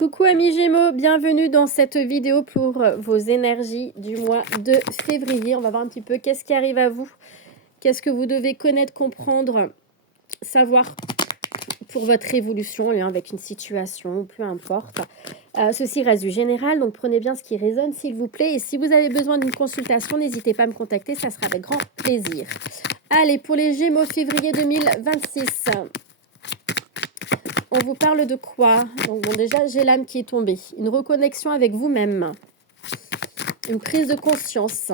Coucou amis Gémeaux, bienvenue dans cette vidéo pour vos énergies du mois de février. On va voir un petit peu qu'est-ce qui arrive à vous, qu'est-ce que vous devez connaître, comprendre, savoir pour votre évolution en lien avec une situation, peu importe. Ceci reste du général, donc prenez bien ce qui résonne s'il vous plaît. Et si vous avez besoin d'une consultation, n'hésitez pas à me contacter, ça sera avec grand plaisir. Allez, pour les Gémeaux, février 2026. On vous parle de quoi? Donc bon, déjà, j'ai l'âme qui est tombée. Une reconnexion avec vous-même. Une prise de conscience.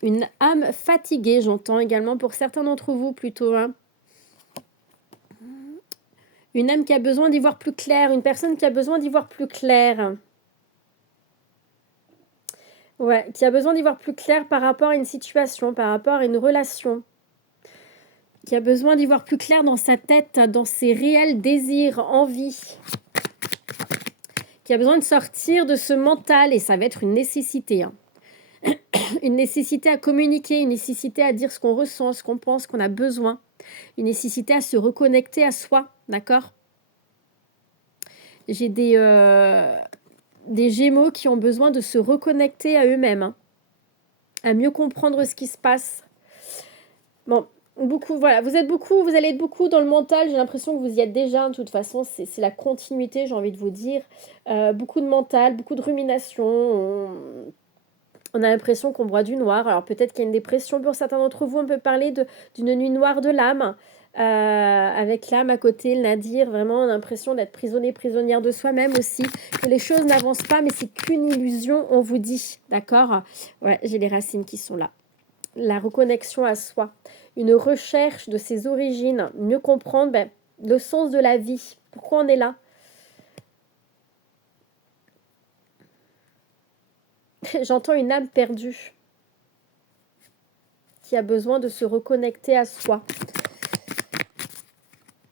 Une âme fatiguée, j'entends également pour certains d'entre vous plutôt. Hein. Une âme qui a besoin d'y voir plus clair. Une personne qui a besoin d'y voir plus clair. Ouais, qui a besoin d'y voir plus clair par rapport à une situation, par rapport à une relation. Qui a besoin d'y voir plus clair dans sa tête, dans ses réels désirs, envies. Qui a besoin de sortir de ce mental, et ça va être une nécessité. Hein. Une nécessité à communiquer, une nécessité à dire ce qu'on ressent, ce qu'on pense, qu'on a besoin. Une nécessité à se reconnecter à soi, d'accord? J'ai des Gémeaux qui ont besoin de se reconnecter à eux-mêmes, hein, à mieux comprendre ce qui se passe. Bon, beaucoup, voilà, vous allez être beaucoup dans le mental, j'ai l'impression que vous y êtes déjà, de toute façon, c'est la continuité, j'ai envie de vous dire. Beaucoup de mental, beaucoup de rumination, on a l'impression qu'on broie du noir. Alors peut-être qu'il y a une dépression pour certains d'entre vous. On peut parler d'une nuit noire de l'âme. Avec l'âme à côté, le nadir. Vraiment, on a l'impression d'être prisonnier, prisonnière de soi-même aussi. Que les choses n'avancent pas, mais c'est qu'une illusion, on vous dit. D'accord? Ouais, j'ai les racines qui sont là. La reconnexion à soi. Une recherche de ses origines. Mieux comprendre le sens de la vie. Pourquoi on est là? J'entends une âme perdue qui a besoin de se reconnecter à soi.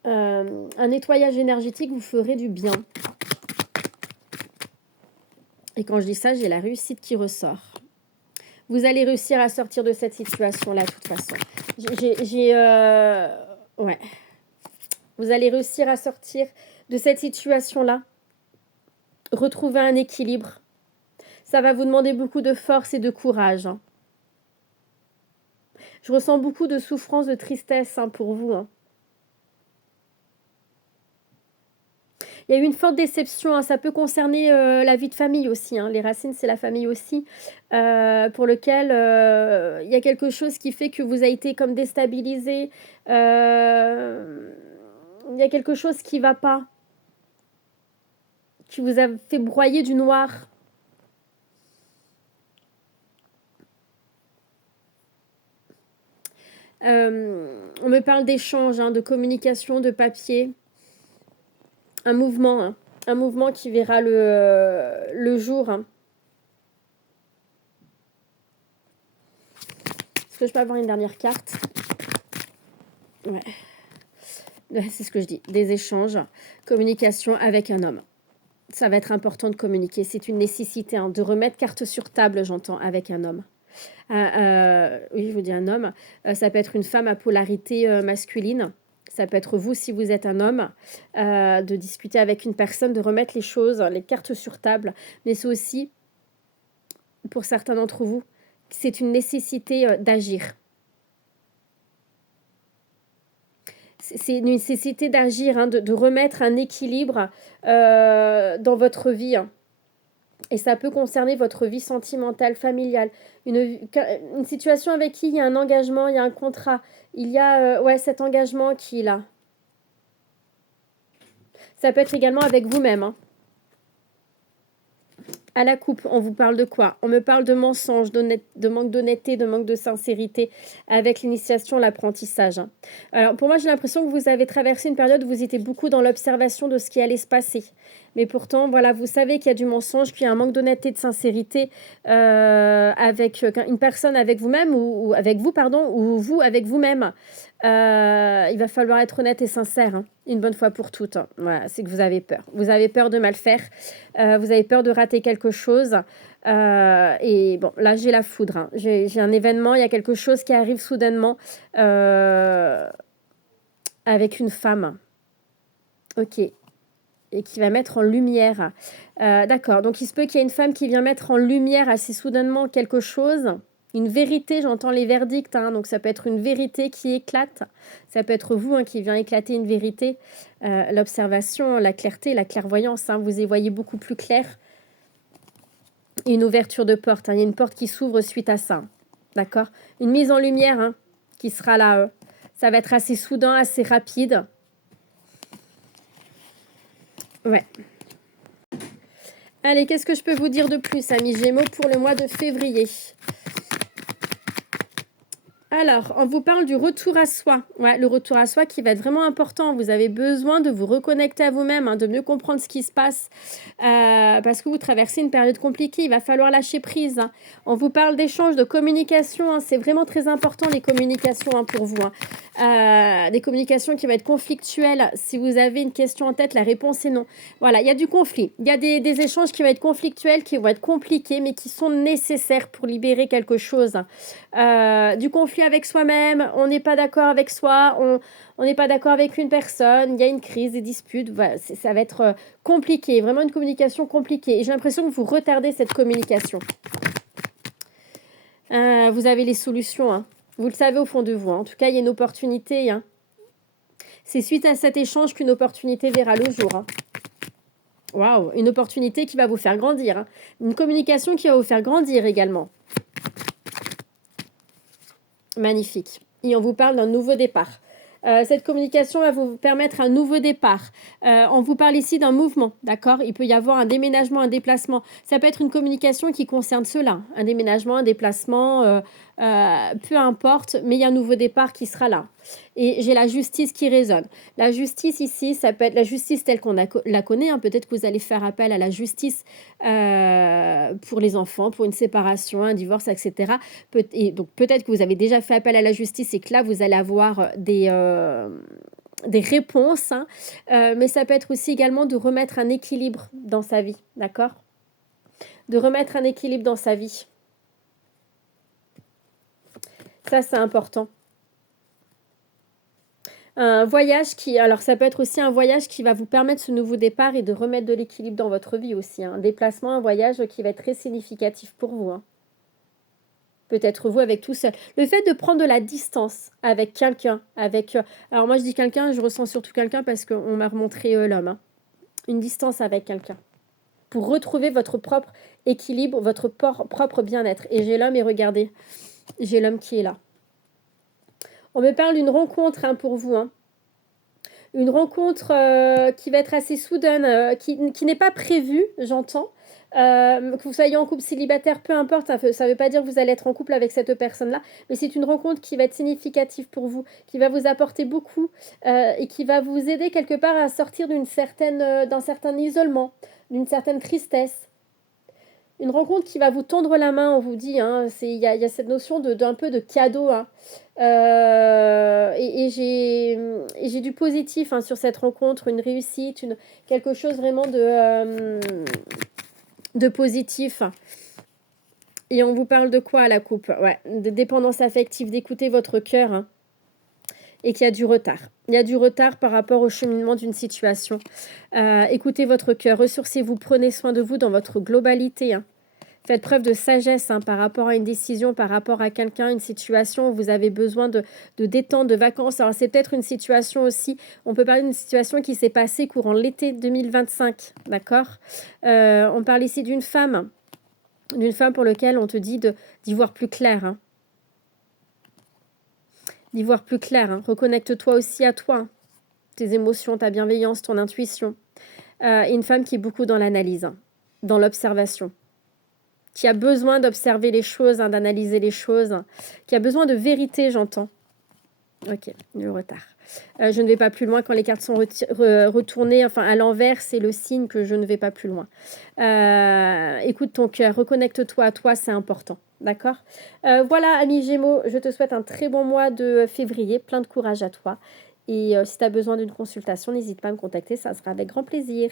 Un nettoyage énergétique vous ferait du bien. Et quand je dis ça, j'ai la réussite qui ressort. Vous allez réussir à sortir de cette situation-là, de toute façon. Ouais. Vous allez réussir à sortir de cette situation-là. Retrouver un équilibre. Ça va vous demander beaucoup de force et de courage. Hein. Je ressens beaucoup de souffrance, de tristesse pour vous. Hein. Il y a eu une forte déception, hein. Ça peut concerner la vie de famille aussi. Hein. Les racines, c'est la famille aussi. Pour lequel il y a quelque chose qui fait que vous avez été comme déstabilisé. Il y a quelque chose qui ne va pas. Qui vous a fait broyer du noir. On me parle d'échange, hein, de communication, de papier. Un mouvement qui verra le jour. Hein. Est-ce que je peux avoir une dernière carte? Ouais. C'est ce que je dis. Des échanges, communication avec un homme. Ça va être important de communiquer. C'est une nécessité de remettre carte sur table, j'entends, avec un homme. Oui, je vous dis un homme. Ça peut être une femme à polarité masculine. Ça peut être vous si vous êtes un homme. De discuter avec une personne, de remettre les choses, les cartes sur table. Mais c'est aussi, pour certains d'entre vous, c'est une nécessité d'agir. C'est une nécessité d'agir, de remettre un équilibre dans votre vie. Et ça peut concerner votre vie sentimentale, familiale. Une situation avec qui il y a un engagement, il y a un contrat. Il y a cet engagement qui est là. Ça peut être également avec vous-même. Hein. À la coupe, on vous parle de quoi? On me parle de mensonges, de manque d'honnêteté, de manque de sincérité avec l'initiation, l'apprentissage. Hein. Alors pour moi, j'ai l'impression que vous avez traversé une période où vous étiez beaucoup dans l'observation de ce qui allait se passer. Mais pourtant, voilà, vous savez qu'il y a du mensonge, qu'il y a un manque d'honnêteté, de sincérité avec une personne avec vous-même ou avec vous, pardon, ou vous avec vous-même. Il va falloir être honnête et sincère, hein, une bonne fois pour toutes. Hein. Voilà, c'est que vous avez peur. Vous avez peur de mal faire. Vous avez peur de rater quelque chose. Et bon, là, j'ai la foudre. Hein. J'ai un événement, il y a quelque chose qui arrive soudainement avec une femme. Ok. et qui va mettre en lumière. D'accord, donc il se peut qu'il y ait une femme qui vient mettre en lumière assez soudainement quelque chose. Une vérité, j'entends les verdicts, hein, donc ça peut être une vérité qui éclate. Ça peut être vous qui vient éclater une vérité. L'observation, la clarté, la clairvoyance, vous y voyez beaucoup plus clair. Et une ouverture de porte, il y a une porte qui s'ouvre suite à ça. D'accord, une mise en lumière qui sera là. Ça va être assez soudain, assez rapide. Ouais. Allez, qu'est-ce que je peux vous dire de plus, amis Gémeaux, pour le mois de février? Alors, on vous parle du retour à soi. Ouais, le retour à soi qui va être vraiment important. Vous avez besoin de vous reconnecter à vous-même, de mieux comprendre ce qui se passe. Parce que vous traversez une période compliquée. Il va falloir lâcher prise. On vous parle d'échange, de communication. C'est vraiment très important, les communications pour vous. Des communications qui vont être conflictuelles. Si vous avez une question en tête, la réponse est non. Voilà, il y a du conflit. Il y a des échanges qui vont être conflictuels, qui vont être compliqués, mais qui sont nécessaires pour libérer quelque chose. Du conflit avec soi-même, on n'est pas d'accord avec soi, on n'est pas d'accord avec une personne, il y a une crise, des disputes, voilà, ça va être compliqué, vraiment une communication compliquée. Et j'ai l'impression que vous retardez cette communication. Vous avez les solutions, vous le savez au fond de vous. En tout cas, il y a une opportunité. C'est suite à cet échange qu'une opportunité verra le jour. Waouh, une opportunité qui va vous faire grandir. Une communication qui va vous faire grandir également. Magnifique. Et on vous parle d'un nouveau départ. Cette communication va vous permettre un nouveau départ. On vous parle ici d'un mouvement, d'accord? Il peut y avoir un déménagement, un déplacement. Ça peut être une communication qui concerne cela. Un déménagement, un déplacement, peu importe, mais il y a un nouveau départ qui sera là. Et j'ai la justice qui résonne. La justice ici, ça peut être la justice telle qu'on la connaît. Peut-être que vous allez faire appel à la justice pour les enfants, pour une séparation, un divorce, etc. Et donc peut-être que vous avez déjà fait appel à la justice et que là, vous allez avoir des réponses. Mais ça peut être aussi également de remettre un équilibre dans sa vie, d'accord? De remettre un équilibre dans sa vie. Ça, c'est important. Un voyage alors ça peut être aussi un voyage qui va vous permettre ce nouveau départ et de remettre de l'équilibre dans votre vie aussi. Un déplacement, un voyage qui va être très significatif pour vous. Peut-être vous avec tout seul. Le fait de prendre de la distance avec quelqu'un, alors moi je dis quelqu'un, je ressens surtout quelqu'un parce qu'on m'a remontré l'homme. Une distance avec quelqu'un. Pour retrouver votre propre équilibre, votre propre bien-être. Et j'ai l'homme et regardez, j'ai l'homme qui est là. On me parle d'une rencontre pour vous. Une rencontre qui va être assez soudaine, qui n'est pas prévue, j'entends. Que vous soyez en couple, célibataire, peu importe, ça ne veut pas dire que vous allez être en couple avec cette personne-là, mais c'est une rencontre qui va être significative pour vous, qui va vous apporter beaucoup et qui va vous aider quelque part à sortir d'un certain isolement, d'une certaine tristesse. Une rencontre qui va vous tendre la main, on vous dit, il y a cette notion d'un peu de cadeau. Et j'ai du positif sur cette rencontre, une réussite, quelque chose vraiment de positif. Et on vous parle de quoi à la coupe? Ouais, de dépendance affective, d'écouter votre cœur. Et qu'il y a du retard. Il y a du retard par rapport au cheminement d'une situation. Écoutez votre cœur, ressourcez-vous, prenez soin de vous dans votre globalité. Faites preuve de sagesse par rapport à une décision, par rapport à quelqu'un, une situation où vous avez besoin de détente, de vacances. Alors, c'est peut-être une situation aussi, on peut parler d'une situation qui s'est passée courant l'été 2025, d'accord? On parle ici d'une femme pour laquelle on te dit d'y voir plus clair. D'y voir plus clair. Reconnecte-toi aussi à toi, tes émotions, ta bienveillance, ton intuition. Et une femme qui est beaucoup dans l'analyse, dans l'observation. Qui a besoin d'observer les choses, d'analyser les choses, qui a besoin de vérité, j'entends. Ok, le retard. Je ne vais pas plus loin quand les cartes sont retournées, à l'envers, c'est le signe que je ne vais pas plus loin. Écoute ton cœur, reconnecte-toi à toi, c'est important, d'accord? Voilà, amis Gémeaux, je te souhaite un très bon mois de février, plein de courage à toi. Et si tu as besoin d'une consultation, n'hésite pas à me contacter, ça sera avec grand plaisir.